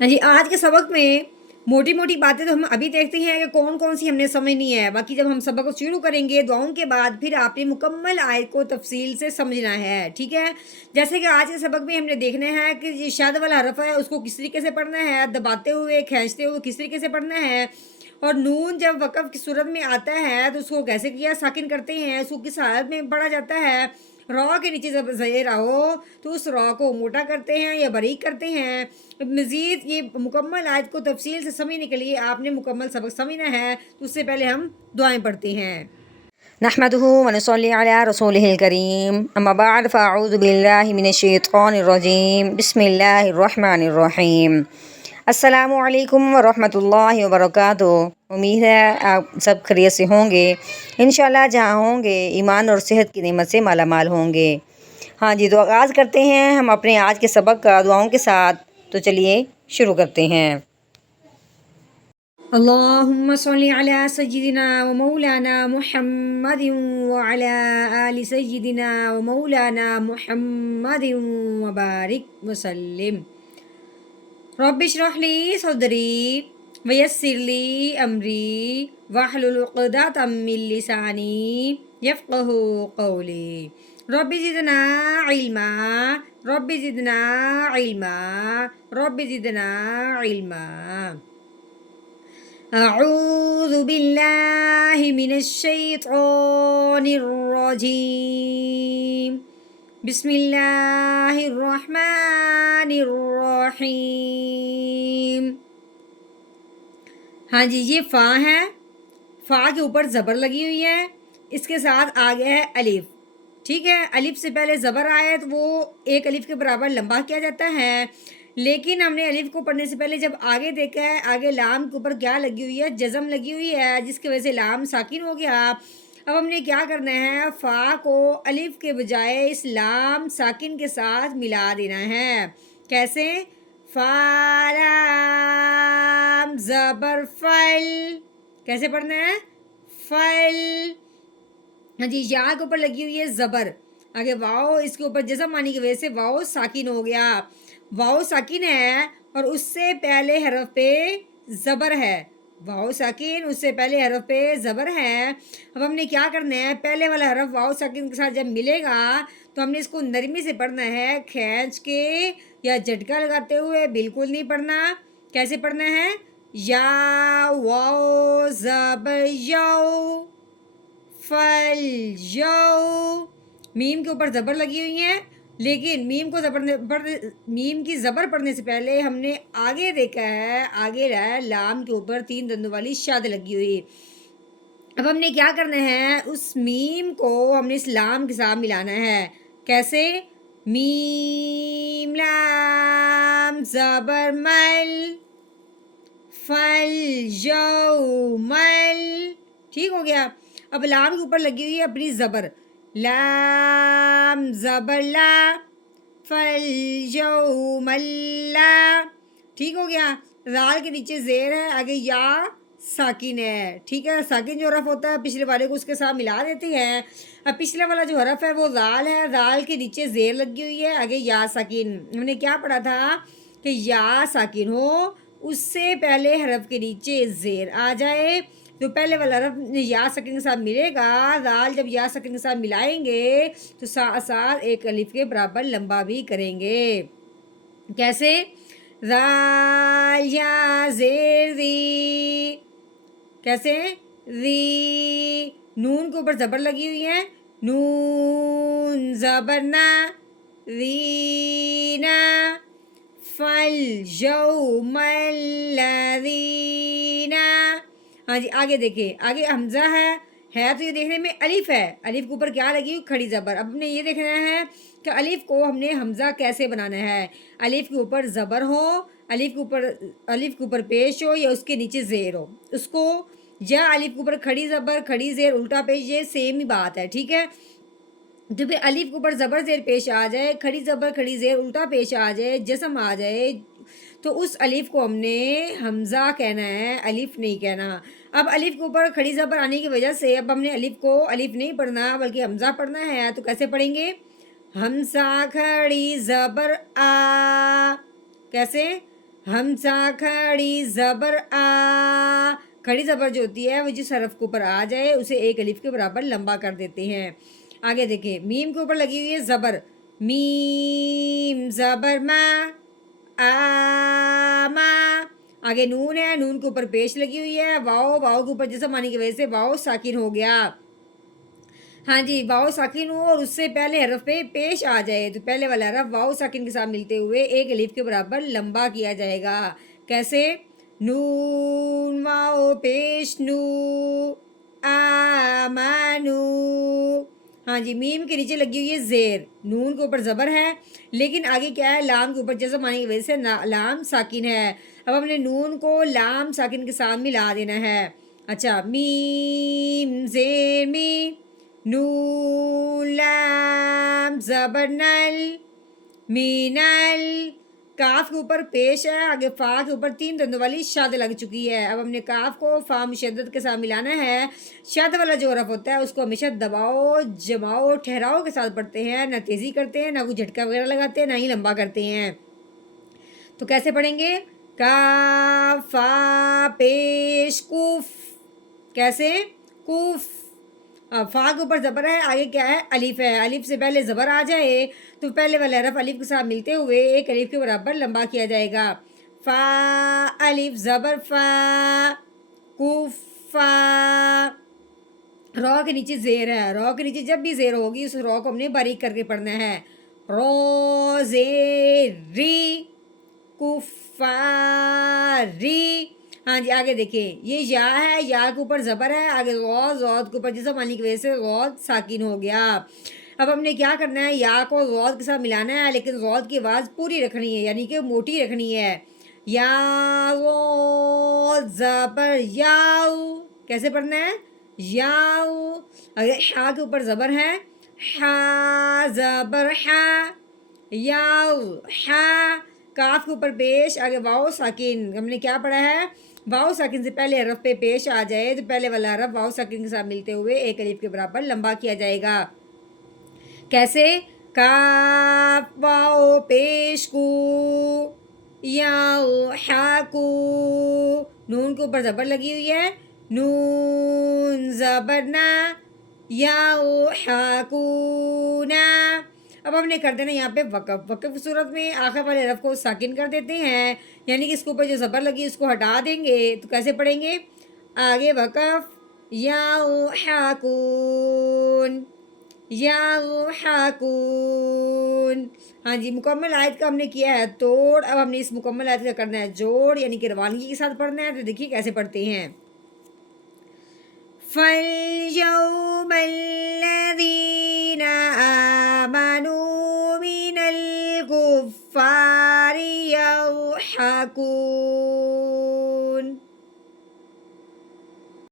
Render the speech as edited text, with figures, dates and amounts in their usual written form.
हाँ जी, आज के सबक में मोटी मोटी बातें तो हम अभी देखते हैं कि कौन कौन सी हमने समझनी है। बाकी जब हम सबक को शुरू करेंगे दुआओं के बाद, फिर आपने मुकम्मल आयत को तफसील से समझना है, ठीक है। जैसे कि आज के सबक में हमने देखना है कि ये शद वाला हरफ है, उसको किस तरीके से पढ़ना है, दबाते हुए खींचते हुए किस तरीके से पढ़ना है, और नून जब वक़फ़ की सूरत में आता है तो उसको कैसे किया साकिन करते हैं, उसको किस हालत में पढ़ा जाता है। रॉ के नीचे जब ज़ेर हो तो उस रॉ को मोटा करते हैं या बारीक करते हैं। मज़ीद ये मुकम्मल आयत को तफसील से समझने के लिए आपने मुकम्मल सबक समझना है, तो उससे पहले हम दुआएं पढ़ते हैं। नहमदुहु व नसल्ली अला रसूलिहिल करीम अम्मा बाद फ़अऊज़ु बिल्लाहि मिनश शैतानिर रजीम बिस्मिल्लाहिर रहमानिर रहीम। अस्सलामु अलैकुम व रहमतुल्लाहि व बरकातुहू। उम्मीद है आप सब खैरियत से होंगे। इंशाअल्लाह जहाँ होंगे ईमान और सेहत की नेमत से माला माल होंगे। हाँ जी, तो आगाज़ करते हैं हम अपने आज के सबक का दुआओं के साथ। तो चलिए शुरू करते हैं। अल्लाहुम्मा सल्ली अला सय्यिदिना व मौलाना मुहम्मदिन व अला आलि सय्यिदिना व मौलाना मुहम्मदिन व बारिक व सल्लिम। रब्बि इश्रह ली सदरी व यस्सिर ली अमरी वहलुल उक़दतम मिन लिसानी यफ़क़हू क़ौली। Rabbi ज़िदना इल्मा rabbi ज़िदना इल्मा rabbi ज़िदना इल्मा। अऊज़ु बिल्लाहि मिनश शैतानिर रजीम। बिस्मिल्लाहिर रहमानिर रहीम। हाँ जी, ये फ़ा है, फ़ा के ऊपर ज़बर लगी हुई है, इसके साथ आ गया है अलिफ, ठीक है। अलिफ से पहले ज़बर आया तो वो एक अलिफ के बराबर लंबा किया जाता है, लेकिन हमने अलिफ को पढ़ने से पहले जब आगे देखा है, आगे लाम के ऊपर क्या लगी हुई है, जज़म लगी हुई है, जिसकी वजह से लाम साकिन हो गया। अब हमने क्या करना है, फ़ा को अलिफ के बजाय इस लाम साकिन के साथ मिला देना है। कैसे? फालाम ज़बर फल, कैसे पढ़ना है? फल। हाँ जी, या के ऊपर लगी हुई है ज़बर, आगे वाओ, इसके ऊपर जज़म आने की वजह से वाओ साकिन हो गया। वाओ साकिन है और उससे पहले हरफ पे ज़बर है, वाओ साकिन उससे पहले हरफ पे ज़बर है। अब हमने क्या करना है, पहले वाला हरफ वाओ साकिन के साथ जब मिलेगा तो हमने इसको नरमी से पढ़ना है, खींच के या झटका लगाते हुए बिल्कुल नहीं पढ़ना। कैसे पढ़ना है? या वाओ ज़बर याओ फल यो। मीम के ऊपर ज़बर लगी हुई है, लेकिन मीम की ज़बर पढ़ने से पहले हमने आगे देखा है, आगे रहा है लाम के ऊपर 3 दंदों वाली शाद लगी हुई। अब हमने क्या करना है, उस मीम को हमने इस लाम के साथ मिलाना है। कैसे? मीम लाम ज़बर मल फल यो मल, ठीक हो गया। अब लाम के ऊपर लगी हुई है अपनी ज़बर, लाम ज़बर ला फल यो मल्ला, ठीक हो गया। राल के नीचे ज़ेर है, आगे या साकिन है, ठीक है। साकिन जो हरफ होता है पिछले वाले को उसके साथ मिला देते हैं। अब पिछले वाला जो हरफ है वो राल है, राल के नीचे ज़ेर लगी हुई है, आगे या साकिन। हमने क्या पढ़ा था कि या साकिन हो, उससे पहले हरफ के नीचे ज़ेर आ जाए, तो पहले वाला हरफ या सकिन के साथ मिलेगा। दाल जब या सकिन के साथ मिलाएंगे तो साथ साथ एक अलिफ के बराबर लंबा भी करेंगे। कैसे? दाल या ज़ेर री, कैसे? री, नून के ऊपर ज़बर लगी हुई है, नून ज़बर ना, रीना फल यौमल्लज़ीना। हाँ जी, आगे देखिए, आगे हमज़ा है तो ये देखने में अलिफ है, अलिफ के ऊपर क्या लगी हुई? खड़ी ज़बर। अब हमने ये देखना है कि अलिफ को हमने हमज़ा कैसे बनाना है। अलिफ के ऊपर ज़बर हो, अलिफ के ऊपर पेश हो या उसके नीचे ज़ेर हो, उसको, या अलिफ के ऊपर खड़ी ज़बर खड़ी ज़ेर उल्टा पेश, ये सेम ही बात है, ठीक है। जब भी अलिफ के ऊपर ज़बर ज़ेर पेश आ जाए, खड़ी ज़बर खड़ी ज़ेर उल्टा पेश आ जाए, जस्म आ जाए, तो उस अलिफ को हमने हमज़ा कहना है, अलिफ नहीं कहना। अब अलिफ के ऊपर खड़ी ज़बर आने की वजह से अब हमने अलिफ को अलिफ नहीं पढ़ना बल्कि हमज़ा पढ़ना है, तो कैसे पढ़ेंगे? हमज़ा खड़ी ज़बर आ, कैसे? हमजा खड़ी ज़बर आ, खड़ी ज़बर जो होती है वो जिस हरफ के ऊपर आ जाए उसे एक अलिफ के बराबर लंबा कर देते हैं। आगे देखिए, मीम के ऊपर लगी हुई है ज़बर, मीम ज़बर मा, आमा। आगे नून है, नून के ऊपर पेश लगी हुई है, वाओ, वाओ के ऊपर जैसा मानी की वजह से वाओ साकिन हो गया। हाँ जी, वाओ साकिन हो और उससे पहले हरफ पे पेश आ जाए तो पहले वाला हरफ वाओ साकिन के साथ मिलते हुए एक अलिफ के बराबर लंबा किया जाएगा। कैसे? नून वाओ पेश नू, आमानू। हाँ जी, मीम के नीचे लगी हुई है जेर, नून के ऊपर जबर है लेकिन आगे क्या है, लाम के ऊपर जैसा मानी की वजह से लाम साकिन है। अब हमने नून को लाम साकिन के साथ मिला देना है। अच्छा, मीम जेर मी, नून लाम ज़बर नल, मीनल। काफ के ऊपर पेश है, आगे फा के ऊपर 3 दंदों वाली शद लग चुकी है। अब हमने काफ को फा मुशद्दद के साथ मिलाना है। शद वाला जो हरफ होता है उसको हमेशा दबाओ, जमाओ, ठहराओ के साथ पढ़ते हैं, ना तेज़ी करते हैं, ना कोई झटका वगैरह लगाते हैं, ना ही लंबा करते हैं। तो कैसे पढ़ेंगे? काफ फा पेश कुफ। कैसे? कुफ। फा के ऊपर ज़बर है, आगे क्या है, अलिफ है। अलिफ से पहले ज़बर आ जाए तो पहले वाला हरफ अलिफ के साथ मिलते हुए एक अलिफ के बराबर लंबा किया जाएगा। फा अलिफ ज़बर फा, कुफा। रॉ के नीचे ज़ेर है, रॉ के नीचे जब भी ज़ेर होगी उस रॉ को हमने बारीक करके पढ़ना है। रो ज़ेरी, कुफारी। हाँ जी, आगे देखिए, ये या है, या के ऊपर ज़बर है, आगे गौज़, गौज़ के ऊपर जैसा मानी की वजह से गौज़ साकिन हो गया। अब हमने क्या करना है, या को गौज़ के साथ मिलाना है लेकिन गौज़ की आवाज़ पूरी रखनी है, यानी कि मोटी रखनी है। या गौज़ ज़बर याऊ। कैसे पढ़ना है? याऊ। अगर हा के ऊपर ज़बर है, हा ज़बर हा, याऊ हा। काफ के ऊपर पेश, आगे वाओ साकिन। हमने क्या पढ़ा है? वाओ साकिन से पहले हरफ पे पेश आ जाए तो पहले वाला हरफ वाओ साकिन के साथ मिलते हुए एक अलिफ के बराबर लंबा किया जाएगा। कैसे? काफ वाओ पेश कू, याओ हाकू। नून के ऊपर ज़बर लगी हुई है, नून ज़बर ना, याओ हाकूना। अब हमने कर देना यहाँ पे वक़फ़। वक़फ़ की सूरत में आखिर वाले हरफ को साकिन कर देते हैं, यानी कि इसके ऊपर जो ज़बर लगी उसको हटा देंगे। तो कैसे पढ़ेंगे? आगे वक़फ़, याओ हाकून, याओ हाकून। हाँ जी, मुकम्मल आयत का हमने किया है तोड़। अब हमने इस मुकम्मल आयत का करना है जोड़, यानी कि रवानगी के साथ पढ़ना है। तो देखिए कैसे पढ़ते हैं। फल्यौमल्लज़ीन आमनू मिनल कुफ़्फ़ारि यज़हकून।